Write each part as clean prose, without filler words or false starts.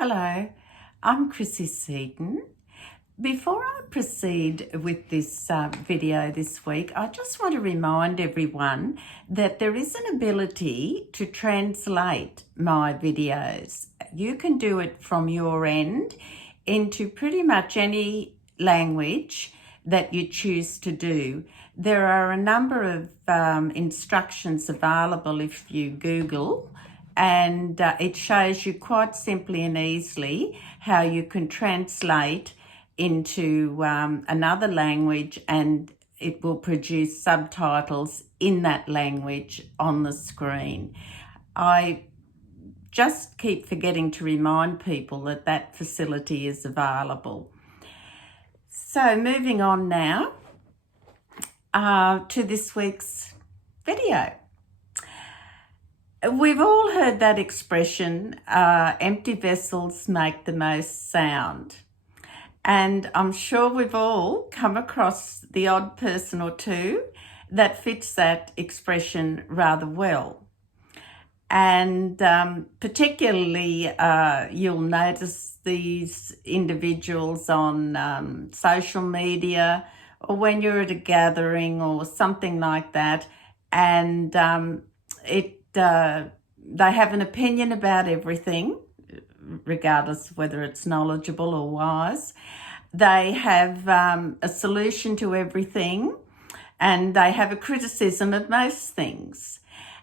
Hello, I'm Chrissy Seaton. Before I proceed with this video this week, I just want to remind everyone that there is an ability to translate my videos. You can do it from your end into pretty much any language that you choose to do. There are a number of instructions available if you Google, and it shows you quite simply and easily how you can translate into another language, and it will produce subtitles in that language on the screen. I just keep forgetting to remind people that that facility is available. So moving on now to this week's video. We've all heard that expression, empty vessels make the most sound. And I'm sure we've all come across the odd person or two that fits that expression rather well. And particularly you'll notice these individuals on social media, or when you're at a gathering or something like that, and they have an opinion about everything, regardless of whether it's knowledgeable or wise. They have a solution to everything, and they have a criticism of most things.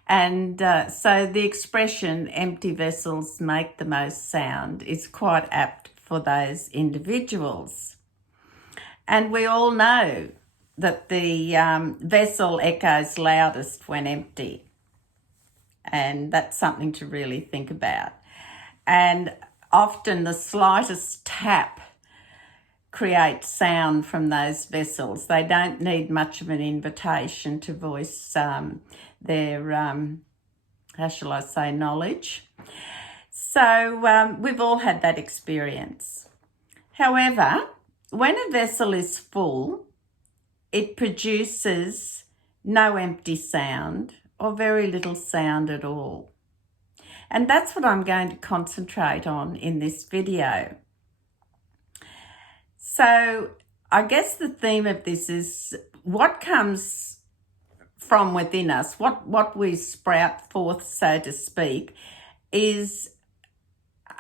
And so the expression empty vessels make the most sound is quite apt for those individuals. And we all know that the vessel echoes loudest when empty. And that's something to really think about. And often the slightest tap creates sound from those vessels. They don't need much of an invitation to voice their, how shall I say, knowledge. So we've all had that experience. However, when a vessel is full, it produces no empty sound or very little sound at all. And that's what I'm going to concentrate on in this video. So I guess the theme of this is what comes from within us, what we sprout forth, so to speak, is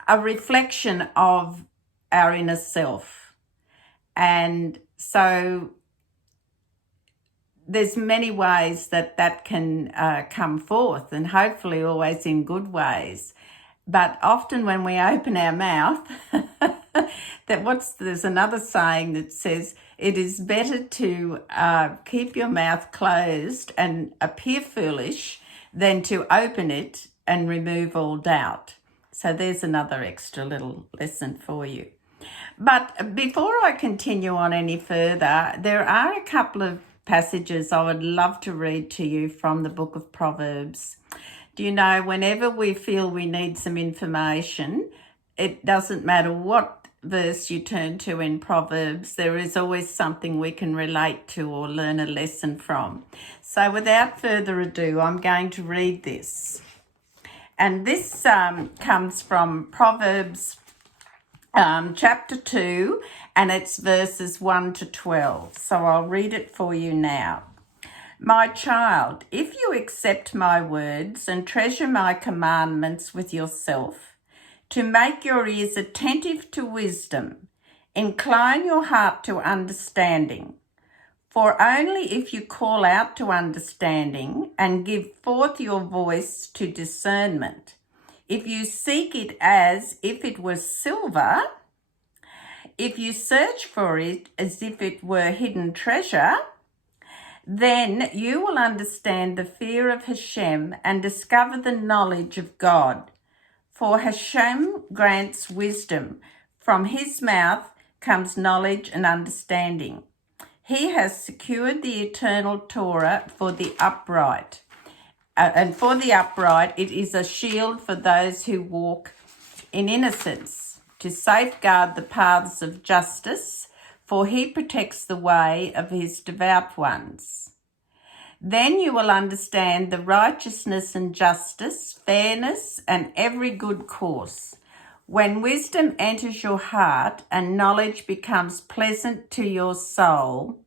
a reflection of our inner self. And so there's many ways that can come forth, and hopefully always in good ways. But often when we open our mouth, there's another saying that says it is better to keep your mouth closed and appear foolish than to open it and remove all doubt. So there's another extra little lesson for you. But before I continue on any further, there are a couple of passages I would love to read to you from the book of Proverbs. Do you know, whenever we feel we need some information, it doesn't matter what verse you turn to in Proverbs, there is always something we can relate to or learn a lesson from. So without further ado, I'm going to read this. And this comes from Proverbs chapter 2, and it's verses 1 to 12. So I'll read it for you now. My child, if you accept my words and treasure my commandments with yourself, to make your ears attentive to wisdom, incline your heart to understanding. For only if you call out to understanding and give forth your voice to discernment, if you seek it as if it were silver, if you search for it as if it were hidden treasure, then you will understand the fear of Hashem and discover the knowledge of God. For Hashem grants wisdom. From his mouth comes knowledge and understanding. He has secured the eternal Torah for the upright. And for the upright, it is a shield for those who walk in innocence, to safeguard the paths of justice, for he protects the way of his devout ones. Then you will understand the righteousness and justice, fairness, and every good course. When wisdom enters your heart and knowledge becomes pleasant to your soul,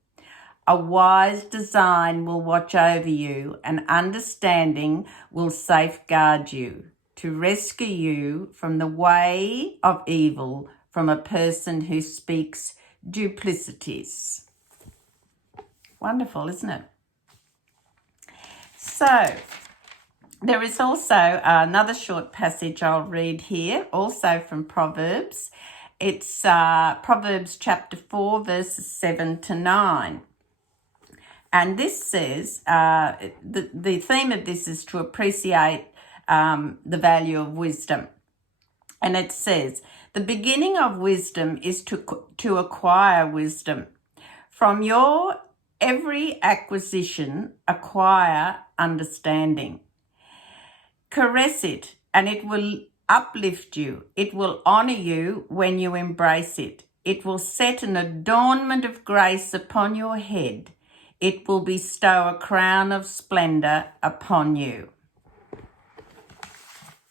a wise design will watch over you, and understanding will safeguard you to rescue you from the way of evil from a person who speaks duplicities. Wonderful, isn't it? So, there is also another short passage I'll read here, also from Proverbs. It's Proverbs chapter 4, verses 7 to 9. And this says, the theme of this is to appreciate the value of wisdom. And it says, the beginning of wisdom is to acquire wisdom. From your every acquisition, acquire understanding. Caress it, and it will uplift you. It will honor you when you embrace it. It will set an adornment of grace upon your head. It will bestow a crown of splendor upon you.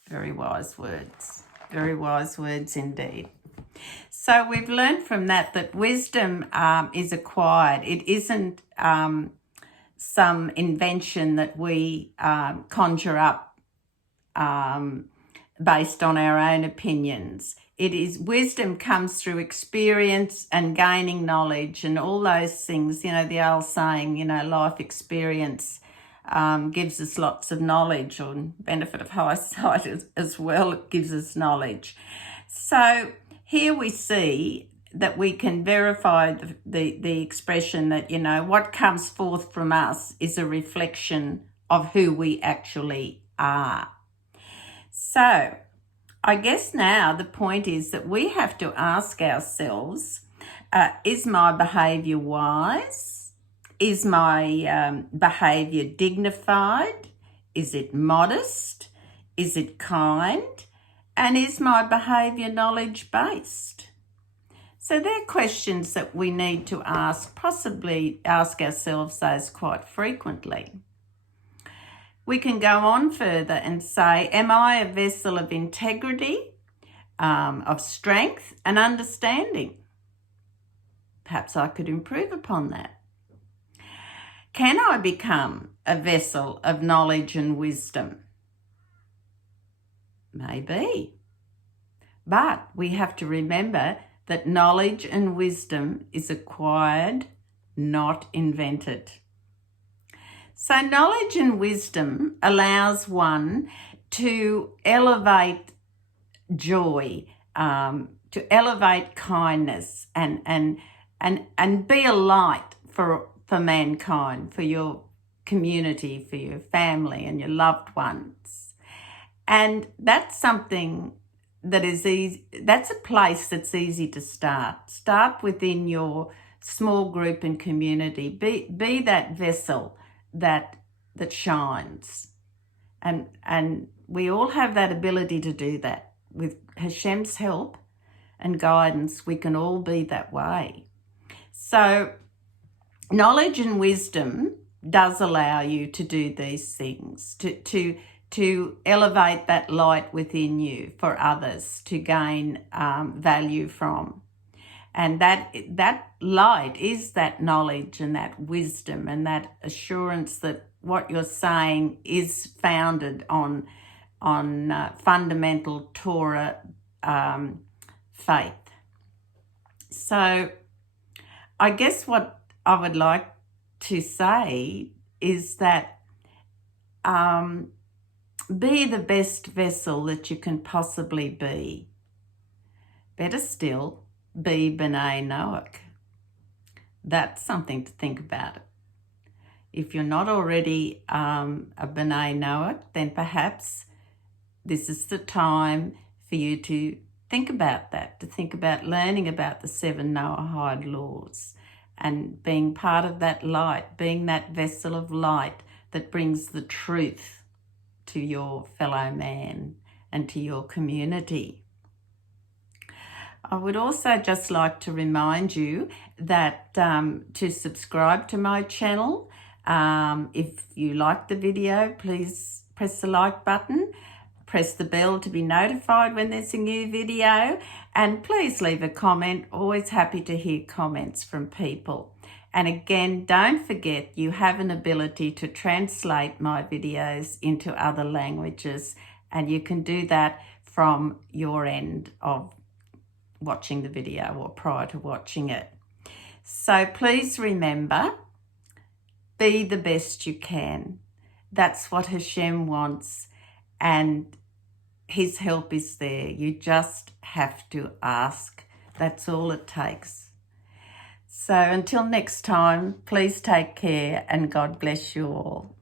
Very wise words. Very wise words indeed. So we've learned from that wisdom is acquired. It isn't some invention that we conjure up based on our own opinions. It is wisdom comes through experience and gaining knowledge and all those things. You know, the old saying, life experience gives us lots of knowledge, or benefit of hindsight as well, it gives us knowledge. So here we see that we can verify the expression that, what comes forth from us is a reflection of who we actually are. So I guess now the point is that we have to ask ourselves, is my behaviour wise? Is my behaviour dignified? Is it modest? Is it kind? And is my behaviour knowledge-based? So they're questions that we need to ask, possibly ask ourselves those quite frequently. We can go on further and say, am I a vessel of integrity, of strength and understanding? Perhaps I could improve upon that. Can I become a vessel of knowledge and wisdom? Maybe. But we have to remember that knowledge and wisdom is acquired, not invented. So knowledge and wisdom allows one to elevate joy, to elevate kindness, and be a light for mankind, for your community, for your family and your loved ones. And that's something that is easy. That's a place that's easy to start. Start within your small group and community. Be that vessel that shines, and we all have that ability to do that. With Hashem's help and guidance, we can all be that way. So knowledge and wisdom does allow you to do these things, to elevate that light within you for others to gain value from. And that light is that knowledge and that wisdom and that assurance that what you're saying is founded on fundamental Torah faith. So I guess what I would like to say is that be the best vessel that you can possibly be. Better still, be B'nai Noach. That's something to think about. If you're not already a B'nai Noach, then perhaps this is the time for you to think about that, to think about learning about the 7 Noahide laws and being part of that light, being that vessel of light that brings the truth to your fellow man and to your community. I would also just like to remind you that to subscribe to my channel. If you like the video, please press the like button. press the bell to be notified when there's a new video, and please leave a comment. Always happy to hear comments from people. And again, don't forget you have an ability to translate my videos into other languages, and you can do that from your end of watching the video or prior to watching it. So please remember, be the best you can. That's what Hashem wants, and His help is there. You just have to ask. That's all it takes. So until next time, please take care and God bless you all.